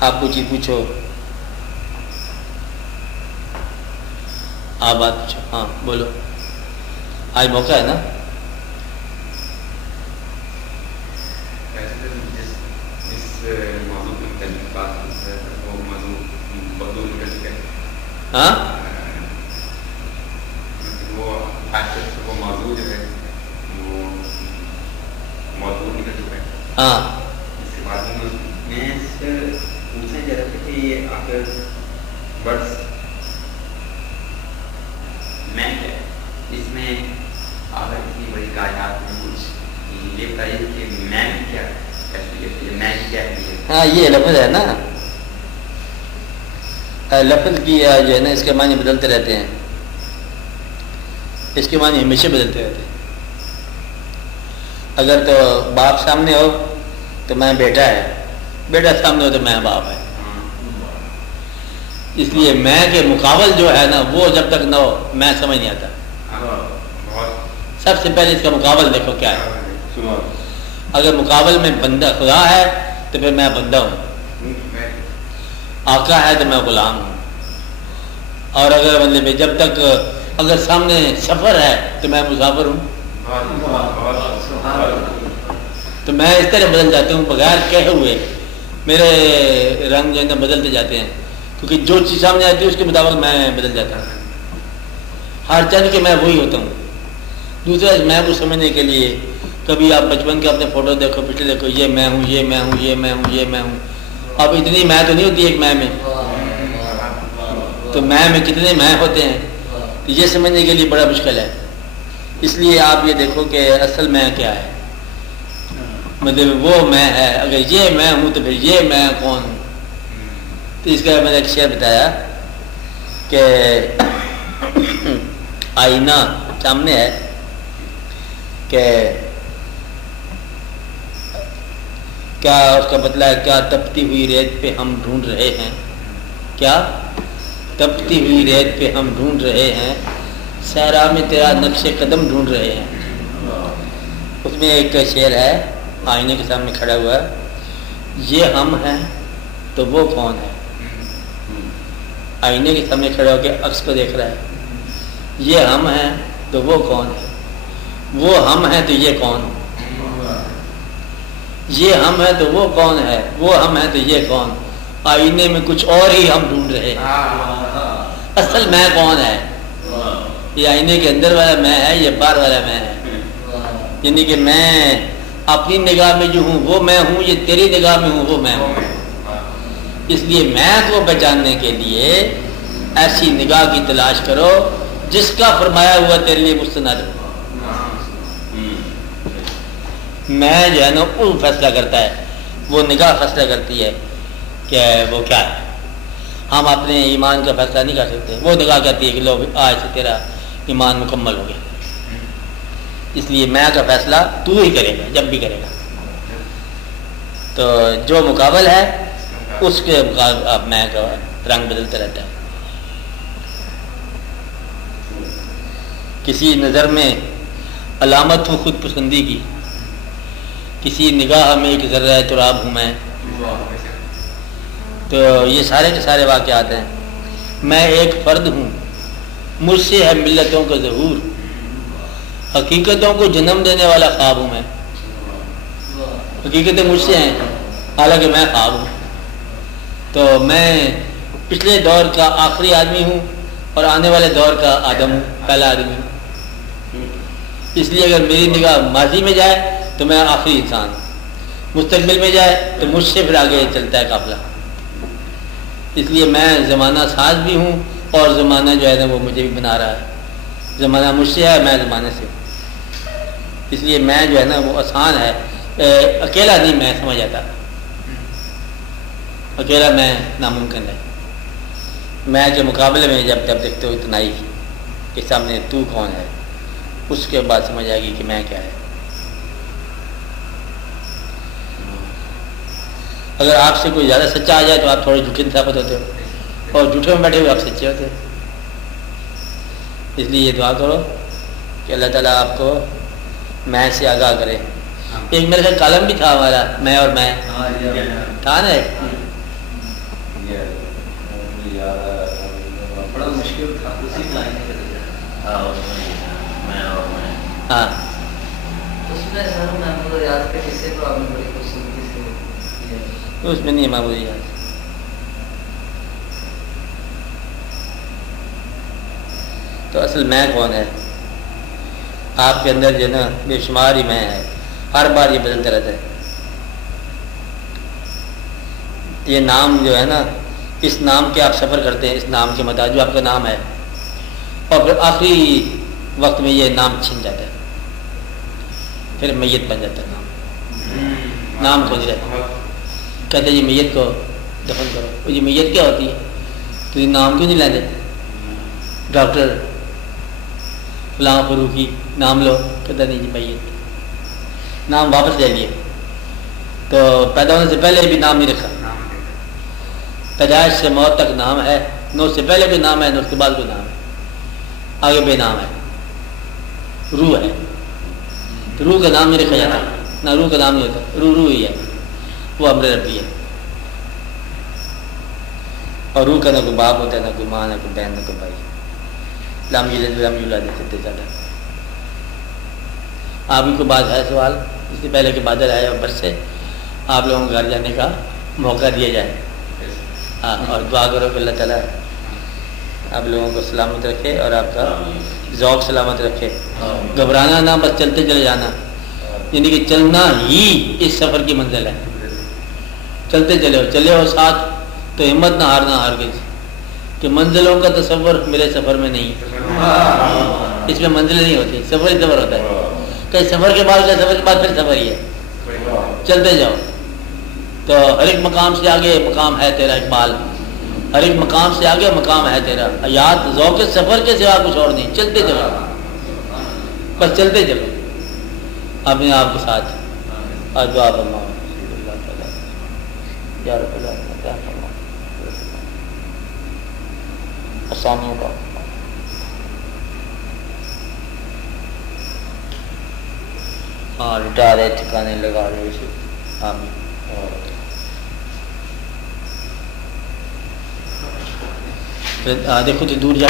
آپ کوئی چیز پوچھو، آپ بات پوچھو. ہاں بولو، آج موقع ہے نا. ہاں ہاں اس میں اگر اتنی بڑی کائنات میں کچھ یہ بتائیے کہ میں کیا ہاں یہ لفظ ہے نا، لفظ کی جو ہے نا اس کے معنی بدلتے رہتے ہیں، اس کے معنی ہمیشہ بدلتے رہتے ہیں. اگر تو باپ سامنے ہو تو میں بیٹا ہے، بیٹا سامنے ہو تو میں باپ ہے. اس لیے میں کے مقابل جو ہے نا وہ جب تک نہ ہو میں سمجھ نہیں آتا. سب سے پہلے اس کا مقابل دیکھو کیا ہے. اگر مقابل میں بندہ خدا ہے تو پھر میں بندہ ہوں، آقا ہے تو میں غلام ہوں. اور اگر مطلب جب تک اگر سامنے سفر ہے تو میں مسافر ہوں. تو میں اس طرح بدل جاتا ہوں بغیر کہے ہوئے. میرے رنگ جو ہے نا بدلتے جاتے ہیں، کیونکہ جو چیز سامنے آتی ہے اس کے مطابق میں بدل جاتا ہوں. ہر چند کے میں وہی ہوتا ہوں. دوسرا میں کو سمجھنے کے لیے کبھی آپ بچپن کے اپنے فوٹو دیکھو، پچھلے دیکھو، یہ میں ہوں، یہ میں ہوں، یہ میں ہوں، یہ میں ہوں. اب اتنی میں تو نہیں ہوتی ایک میں، تو میں کتنے میں ہوتے ہیں یہ سمجھنے کے لیے بڑا مشکل ہے. اس لیے آپ یہ دیکھو کہ اصل میں کیا ہے، مطلب وہ میں ہے. اگر یہ میں ہوں تو پھر یہ میں کون ہوں. تو اس کا میں نے ایک شعر بتایا کہ آئینہ سامنے ہے کہ کیا اس کا بدلہ ہے، کیا تپتی ہوئی ریت پہ ہم ڈھونڈ رہے ہیں، کیا تپتی ہوئی ریت پہ ہم ڈھونڈ رہے ہیں، صحرا میں تیرا نقش قدم ڈھونڈ رہے ہیں. اس میں ایک شعر ہے، آئینے کے سامنے کھڑا ہوا ہے، یہ ہم ہیں تو وہ کون ہے. آئینے کے سامنے کھڑا ہو کے عکس کو دیکھ رہا ہے، یہ ہم ہیں تو وہ کون ہے، وہ ہم ہیں تو یہ کون ہے، یہ ہم ہیں تو وہ کون ہے، وہ ہم ہیں تو یہ کون. آئینے میں کچھ اور ہی ہم ڈھونڈ رہے ہیں. اصل میں کون ہے، یہ آئینے کے اندر والا میں ہے، یہ باہر والا میں ہے. یعنی کہ میں اپنی نگاہ میں جو ہوں وہ میں ہوں، یہ تیری نگاہ میں ہوں وہ میں ہوں. اس لیے میں کو پہچاننے کے لیے ایسی نگاہ کی تلاش کرو جس کا فرمایا ہوا تیرے لیے مستند ہو. میں جو ہے نا وہ فیصلہ کرتا ہے، وہ نگاہ فیصلہ کرتی ہے کہ وہ کیا ہے. ہم اپنے ایمان کا فیصلہ نہیں کر سکتے. وہ نگاہ کہتی ہے کہ لو آج سے تیرا ایمان مکمل ہو گیا. اس لیے میں کا فیصلہ تو ہی کرے گا جب بھی کرے گا. تو جو مقابل ہے اس کے مقابل اب میں کا رنگ بدلتا رہتا ہے. کسی نظر میں علامت ہوں خود پسندی کی، کسی نگاہ میں ایک ذرہ تراب ہوں میں. تو یہ سارے کے سارے واقعات ہیں. میں ایک فرد ہوں، مجھ سے ہے ملتوں کا ظہور، حقیقتوں کو جنم دینے والا خواب ہوں میں. حقیقتیں مجھ سے ہیں حالانکہ میں خواب ہوں. تو میں پچھلے دور کا آخری آدمی ہوں اور آنے والے دور کا آدم ہوں، پہلا آدمی ہوں. اس لیے اگر میری نگاہ ماضی میں جائے تو میں آخری انسان، مستقبل میں جائے تو مجھ سے پھر آگے چلتا ہے قافلہ. اس لیے میں زمانہ ساز بھی ہوں اور زمانہ جو ہے نا وہ مجھے بھی بنا رہا ہے. زمانہ مجھ سے ہے، میں زمانے سے ہوں. اس لیے میں جو ہے نا وہ آسان ہے، اکیلا نہیں میں سمجھ آتا. اکیلا میں ناممکن ہے. میں کے مقابلے میں جب دیکھتے ہو اتنا ہی کہ سامنے تو کون ہے، اس کے بعد سمجھ آئے گی کہ میں کیا ہے. اگر آپ سے کوئی زیادہ سچا آ جائے تو آپ تھوڑے جھوٹے ثابت ہوتے ہو، اور جھوٹے میں بیٹھے ہوئے آپ سچے ہوتے ہو. اس لیے یہ دعا کرو کہ اللہ تعالیٰ آپ کو میں سے آگاہ کرے. ایک میرے کا کالم بھی تھا ہمارا، میں اور میں تھا نا. بڑا مشکل تھا اسی لائن میں چلے جائیں. ہاں اس میں سر محمود ریاض کے قصے کو آپ نے بڑی خوبصورتی سے کیا. اس میں نہیں محمود ریاض. تو اصل میں کون ہے؟ آپ کے اندر جو نا بے شمار ہی میں ہے، ہر بار یہ بدلتا رہتا ہے. یہ نام جو ہے نا، اس نام کے آپ سفر کرتے ہیں، اس نام کے مطابق جو آپ کا نام ہے، اور پھر آخری وقت میں یہ نام چھن جاتا ہے، پھر میت بن جاتا ہے. نام کو نہیں رہتا. کہتے ہیں یہ میت کو دفن کرو. اور یہ میت کیا ہوتی ہے؟ تو یہ نام کیوں نہیں لیتے؟ ڈاکٹر فلاں فروخی نام لو. کہتا نہیں جی میت. نام واپس لے لیے. تو پیدا ہونے سے پہلے بھی نام نہیں رکھا. پیدائش سے موت تک نام ہے، نہ اس سے پہلے کوئی نام ہے نہ اس کے بعد کوئی نام ہے. آگے بے نام ہے. روح ہے تو روح کا نام نہیں رکھا جاتا. نہ روح کا نام نہیں ہوتا. روح ہی ہے، وہ امر ربی ہے. اور روح کا نہ کوئی باپ ہوتا ہے، نہ کوئی ماں، نہ کوئی بہن، نہ کوئی بھائی. لام یولد دیتے زیادہ. آپ ہی کو بات ہے سوال اس سے پہلے کہ بادل آئے اور برسے آپ لوگوں کو گھر جانے کا موقع دیا جائے. ہاں، اور دعا کرو کہ اللہ تعالیٰ آپ لوگوں کو سلامت رکھے اور آپ کا ذوق سلامت رکھے. گھبرانا نہ، بس چلتے چلے جانا. یعنی کہ چلنا ہی اس سفر کی منزل ہے. چلتے چلے ہو ساتھ تو ہمت نہ ہارنا ہرگز. کہ منزلوں کا تصور میرے سفر میں نہیں. اس میں منزل نہیں ہوتی، سفر ہی سفر ہوتا ہے. کہ سفر کے بعد پھر سفر ہی ہے. چلتے جاؤ. تو ہر ایک مقام سے آگے مقام ہے تیرا اقبال. ہر ایک مقام سے آگے مقام ہے تیرا. یاد ذوق سفر کے سوا کچھ اور نہیں. چلتے چلو، بس چلتے چلو اپنے آپ کے ساتھ. اور دعا فرماؤ یا رب العالمین آسانیوں کا. ہاں لٹا دے، ٹھکانے لگا دے اسے. آمین. دیکھو تو دور جا.